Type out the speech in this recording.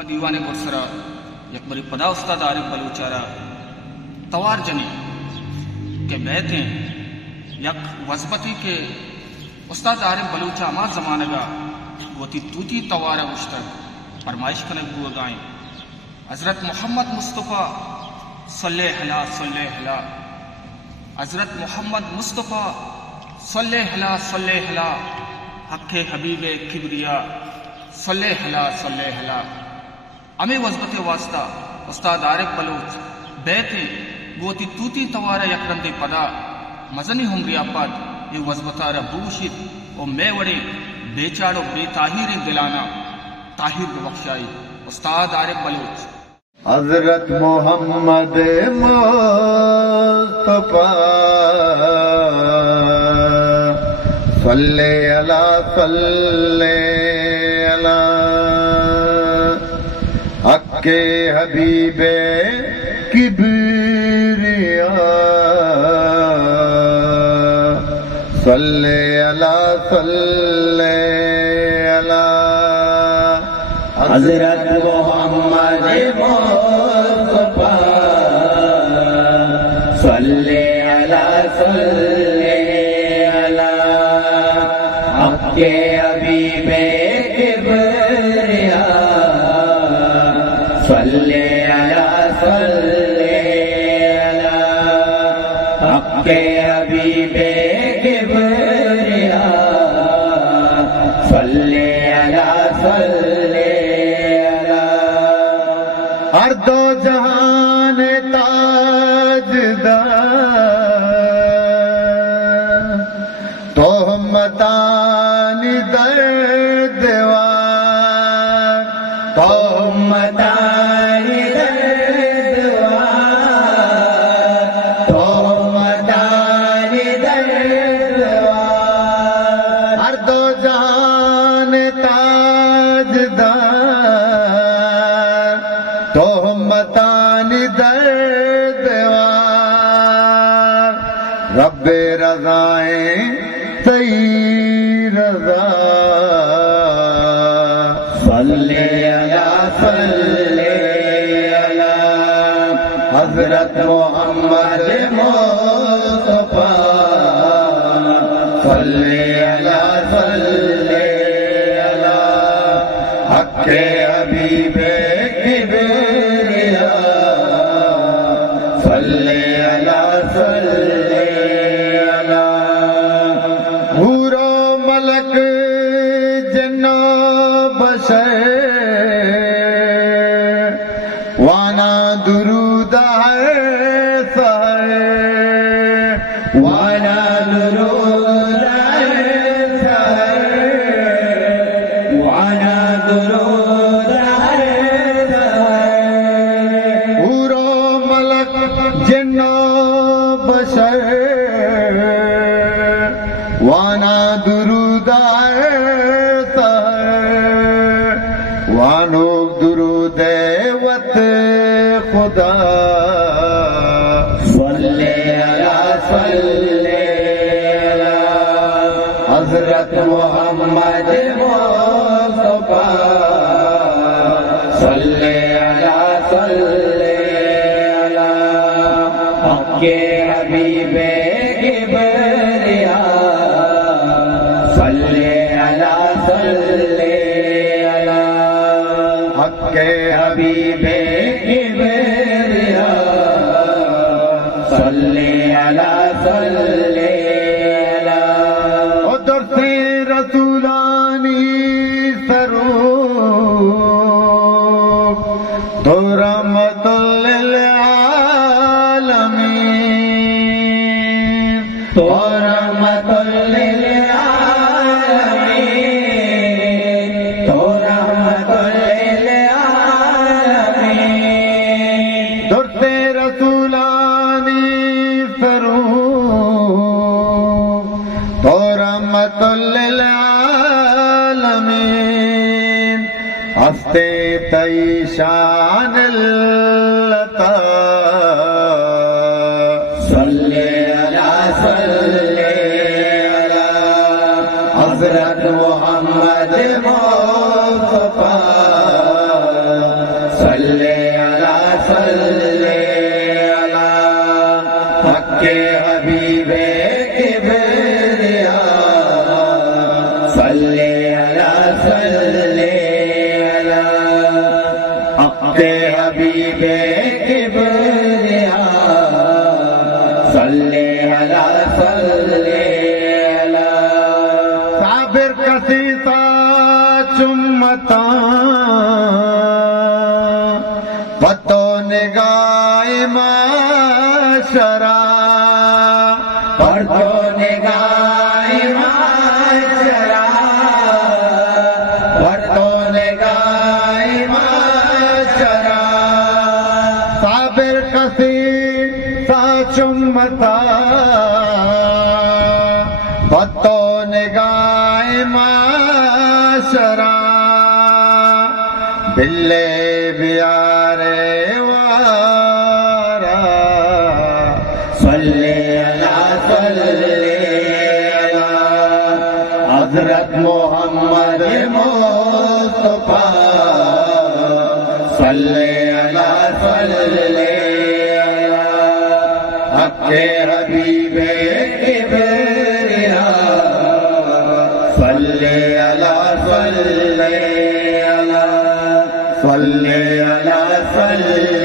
و دیوان برسرا یک بری پدا استاد عارف بلوچارا توار جنی کہ بیتیں یک وزبتی کے استاد عارف بلوچا ما زمانہ گا گوتی توتی توارا اشتر فرمائش کنک بو گائیں حضرت محمد مصطفیٰ صلی اللہ صلی اللہ حضرت محمد مصطفیٰ صلی اللہ حق حبیب کبریا صلی اللہ امی وزبت واسطہ استاد عارف بلوچ بیتیں گوتی توتی توارا یکرند پدا مزنی ہمریا پد یہ وزبتارا بوشید و میں وڑے بیچاڑو بے تاہیر دلانا طاہر بخشائی استاد عارف بلوچ حضرت محمد مصطفیٰ صلی اللہ حق حبیب کبریا صلی اللہ حضرت محمد مصطفیٰ صلی اللہ حق حبیب کبریا صلی اللہ حق حبیب کبریا صلی اللہ ہر دو جہان تاجدار تہمتان در دیوار تہمتان در دیوار تہمتان در دیوار ہر دو جہان تاجدار تہمتان در دیوار رب رضائیں تی رضا صلی اللہ حضرت محمد مصطفیٰ صلی اللہ حق حبیب کبریا صلی اللہ حور و ملک جن و بشر وانا درود ہر سحر وانا درود ہر سحر وانا درود ہر سحر حور و ملک جن و بشر وانا درود ہر سحر وانو درود وط خدا صلی اللہ حضرت محمد مصطفیٰ صلی اللہ حق حبیب کبریا صلی اللہ حق حبیب کبریا صلی اللہ ادھر سے رسولانی سرو تو رحمت للعالمین تو رحمت للعالمین تو رحمت للعالمین ادھر سے رسولانی سرو تو رحمت للعالمین ہستے تئی شان اللتا صلی اللہ حضرت محمد مصطفیٰ صلی علی صلی علی حق حبیب کبریا صلی علی صلی علی حق حبیب کبریا صلی علی صلی علی صابر کسیتا چمتا پتو نگاہ معاشرہ پرتو نگاہ معاشرہ پرتو نگاہ معاشرہ صابر کسی سا چمتا پتو نگاہ معاشرہ بلے بیارے وارا صلی علی صلی علی حضرت محمد مصطفیٰ صلی علی صلی علی حق حبیب کبریا صلی علی صلی علی صلی علی صلی